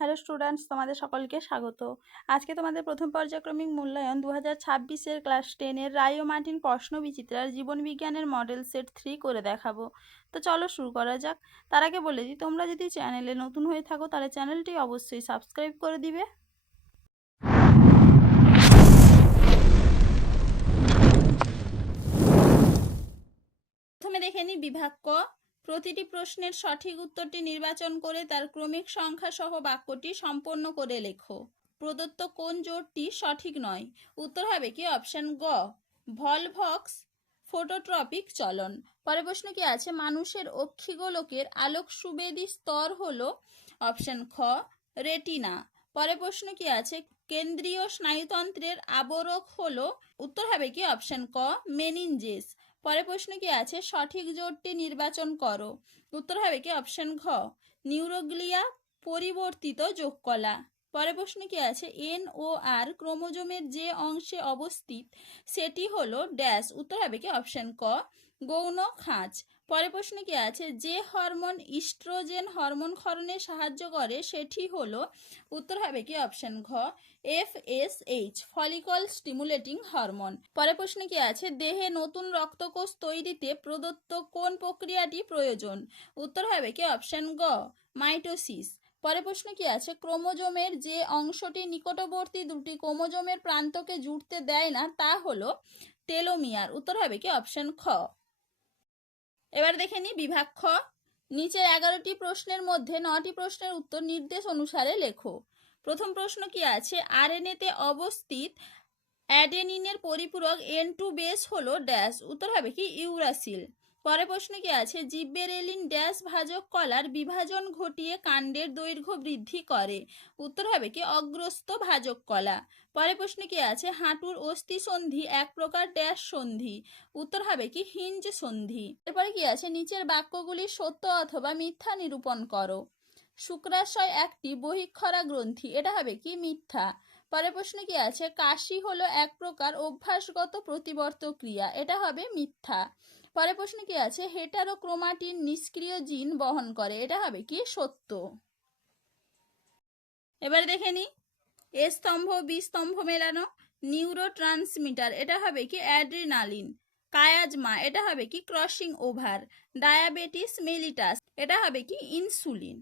Hello students, তোমাদের সকলকে স্বাগত। আজকে তোমাদের প্রথম পর্যায়ক্রমিক মূল্যায়ন 2026-এর ক্লাস 10-এর রায় ও মার্টিন প্রশ্ন বিচিত্রার জীবন বিজ্ঞানের মডেল সেট 3 করে দেখাবো। তো চলো শুরু করা যাক। তার আগে বলে দিই, তোমরা যদি চ্যানেলে নতুন হয়ে থাকো তাহলে চ্যানেলটি অবশ্যই সাবস্ক্রাইব করে দিবে। প্রথমে দেখে নিই বিভাগ ক। প্রতিটি প্রশ্নের সঠিক উত্তরটি নির্বাচন করে তার ক্রমিক সংখ্যা সহ বাক্যটি সম্পন্ন করে লেখো। প্রদত্ত কোন জোড়টি সঠিক নয়? উত্তর হবে কি? অপশন গ, ভলভক্স ফোটোট্রপিক চলন। পরের প্রশ্ন কি আছে? মানুষের অক্ষিগোলকের আলোক সুবেদী স্তর হলো? অপশন খ, রেটিনা। পরের প্রশ্ন কি আছে? কেন্দ্রীয় স্নায়ুতন্ত্রের আবরক হলো? উত্তর হবে কি? অপশন ক, মেনিনজেস। পরের প্রশ্ন কি আছে? সঠিক জোড়টি নির্বাচন করো। উত্তর হবে কি? অপশন ঘ, নিউরোগ্লিয়া পরিবর্তিত যোগকলা। পরের প্রশ্ন কি আছে? এন ও আর ক্রোমোজোমের যে অংশে অবস্থিত সেটি হলো ড্যাশ। উত্তর হবে কি? অপশন ক, গৌণ খাঁজ। পরের প্রশ্ন কি আছে? যে হরমোন ইস্ট্রোজেন হরমোন ক্ষরণে সাহায্য করে সেটি হলো? উত্তর হবে কি? অপশন ঘ, FSH ফলিকল স্টিমুলেটিং হরমোন। পরের প্রশ্ন কি আছে? দেহে নতুন রক্তকোষ তৈরিতে প্রদত্ত কোন প্রক্রিয়াটি প্রয়োজন? উত্তর হবে কি? অপশন গ, মাইটোসিস। পরের প্রশ্ন কি আছে? ক্রোমোজোমের যে অংশটি নিকটবর্তী দুটি ক্রোমোজোমের প্রান্তকে জুড়তে দেয় না তা হলো টেলোমিয়ার। উত্তর হবে কি? অপশন খ। এবার দেখে নি বিভাগ খ। নিচের 11টি প্রশ্নের মধ্যে 9টি প্রশ্নের উত্তর নির্দেশ অনুসারে লেখো। প্রথম প্রশ্ন কি আছে? আরএনএতে অবস্থিত অ্যাডেনিনের পরিপূরক N2 বেস হলো ড্যাশ। উত্তর হবে কি? ইউরাসিল। পরের প্রশ্ন কি আছে? জিব্বেরেলিন ড্যাশ ভাজক কলার বিভাজন ঘটিয়ে কাণ্ডের দৈর্ঘ্য বৃদ্ধি করে? উত্তর হবে কি? অগ্রস্ত ভাজক কলা। পরের প্রশ্ন কি আছে? হাঁটুর অস্থি সন্ধি এক প্রকার ড্যাশ সন্ধি? উত্তর হবে কি? হিঞ্জ সন্ধি। এরপরে কি আছে? নিচের বাক্যগুলি সত্য অথবা মিথ্যা নিরূপণ করো। শুক্রাশয় একটি বহিঃক্ষরা গ্রন্থি, এটা হবে কি? মিথ্যা। পরের প্রশ্ন কি আছে? কাশি হলো এক প্রকার অভ্যাসগত প্রতিবর্ত ক্রিয়া, এটা হবে মিথ্যা। পরের প্রশ্ন কি আছে? হেটারোক্রোমাটিন নিষ্ক্রিয় জিন বহন করে, এটা হবে কি? সত্য। এবার দেখে নি এ স্তম্ভ বি স্তম্ভ মেলানো। নিউরো ট্রান্সমিটার, এটা হবে কি? অ্যাড্রিনালিন। কায়াজমা, এটা হবে কি? Crossing over. ডায়াবেটিস মেলিটাস, এটা হবে কি? ইনসুলিন।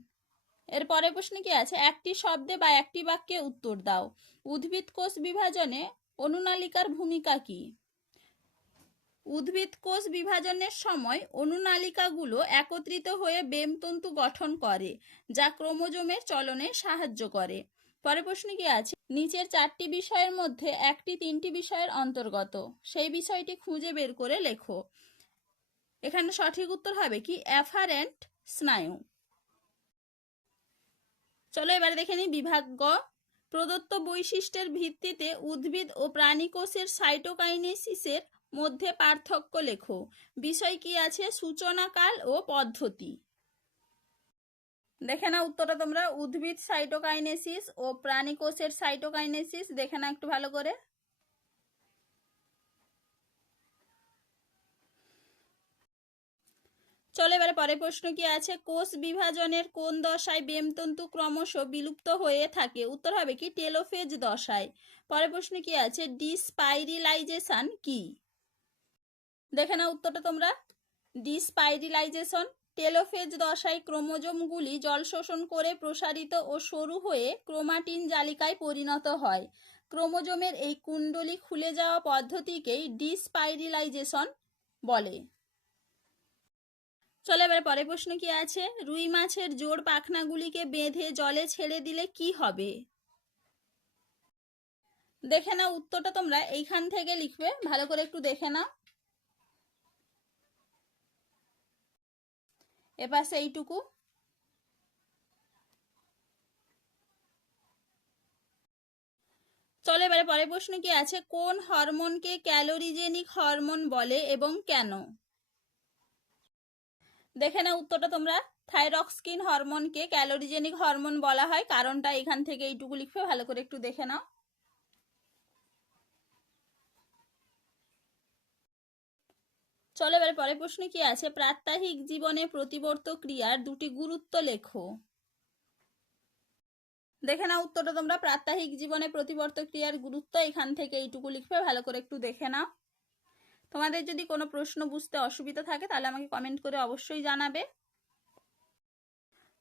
এর পরের প্রশ্ন কি আছে? একটি শব্দে বা একটি বাক্যে উত্তর দাও। উদ্ভিদ কোষ বিভাজনে অনুনালিকার ভূমিকা কি? উদ্ভিদ কোষ বিভাজনের সময় অনুনালিকাগুলো একত্রিত হয়ে বেমতন্তু গঠন করে যা ক্রোমোজোমের চলনে সাহায্য করে। পরের প্রশ্ন কি আছে? নিচের 4টি বিষয়ের মধ্যে একটি 3টি বিষয়ের অন্তর্গত, সেই বিষয়টি খুঁজে বের করে লেখো। এখানে সঠিক উত্তর হবে কি? অ্যাফারেন্ট স্নায়ু। চলো এবারে দেখে নিই বিভাগ গ। প্রদত্ত বৈশিষ্ট্যের ভিত্তিতে উদ্ভিদ ও প্রাণী কোষের সাইটোকাইনেসিসের মধ্যে পার্থক্য লেখো। বিষয় কি আছে? সূচনাকাল ও পদ্ধতি। দেখে না উত্তরটা তোমরা। উদ্ভিদ সাইটোকাইনেসিস ও প্রাণী কোষের সাইটোকাইনেসিস দেখে না একটু ভালো করে। চলো এবারে পরের প্রশ্ন কি আছে? কোষ বিভাজনের কোন দশায় বেমতন্তু ক্রমশ বিলুপ্ত হয়ে থাকে? উত্তর হবে কি? টেলোফেজ দশায়। পরের প্রশ্ন কি আছে? ডিস্পাইরিলাইজেশন কি? দেখে না উত্তরটা তোমরা। ডিস্পাইরিলাইজেশন টেলোফেজ দশায় ক্রোমোজোমগুলি জল শোষণ করে প্রসারিত ও সরু হয়ে ক্রোমাটিন জালিকায় পরিণত হয়। ক্রোমোজোমের এই কুণ্ডলী খুলে যাওয়া পদ্ধতিকেই ডিস্পাইরিলাইজেশন বলে। চলো এবার পরের প্রশ্ন কি আছে? রুই মাছের জোড় পাখনাগুলিকে বেঁধে জলে ছেড়ে দিলে কি হবে? দেখে নাও উত্তরটা তোমরা এইখান থেকে লিখবে, ভালো করে একটু দেখে নাও। এপাশে এইটুকু। চলো এবারে পরের প্রশ্ন কি আছে? কোন হরমোনকে ক্যালোরিজেনিক হরমোন বলে এবং কেন? দেখে নাও উত্তরটা তোমরা। থাইরক্সিন হরমোনকে ক্যালোরিজেনিক হরমোন বলা হয়, কারণটা এখান থেকে এইটুকু লিখবে, ভালো করে একটু দেখে নাও। চলো এবারে পরের প্রশ্ন কি আছে? প্রাত্যহিক জীবনে প্রতিবর্ত ক্রিয়ার দুটি গুরুত্ব লেখো। দেখে নাও উত্তরটা তোমরা। প্রাত্যহিক জীবনে প্রতিবর্ত ক্রিয়ার গুরুত্ব, এখান থেকে এইটুকু লিখবে, ভালো করে একটু দেখে নাও। তোমাদের যদি কোনো প্রশ্ন বুঝতে অসুবিধা থাকে তাহলে আমাকে কমেন্ট করে অবশ্যই জানাবে।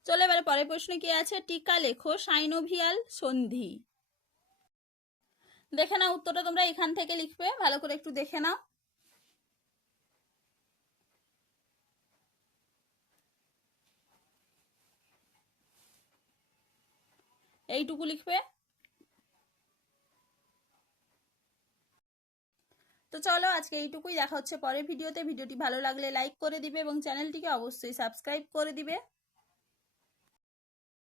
চলো এবারে পরের প্রশ্ন কি আছে, টিকা লেখো সাইনোভিয়াল সন্ধি। দেখে নাও উত্তরটা তোমরা, এখান থেকে লিখবে, ভালো করে একটু দেখে নাও। এইটুকু লিখবে। তো চলো আজকে এইটুকুই, দেখা হচ্ছে পরের ভিডিওতে। ভিডিওটি ভালো লাগলে লাইক করে দিবে এবং চ্যানেলটিকে অবশ্যই সাবস্ক্রাইব করে দিবে।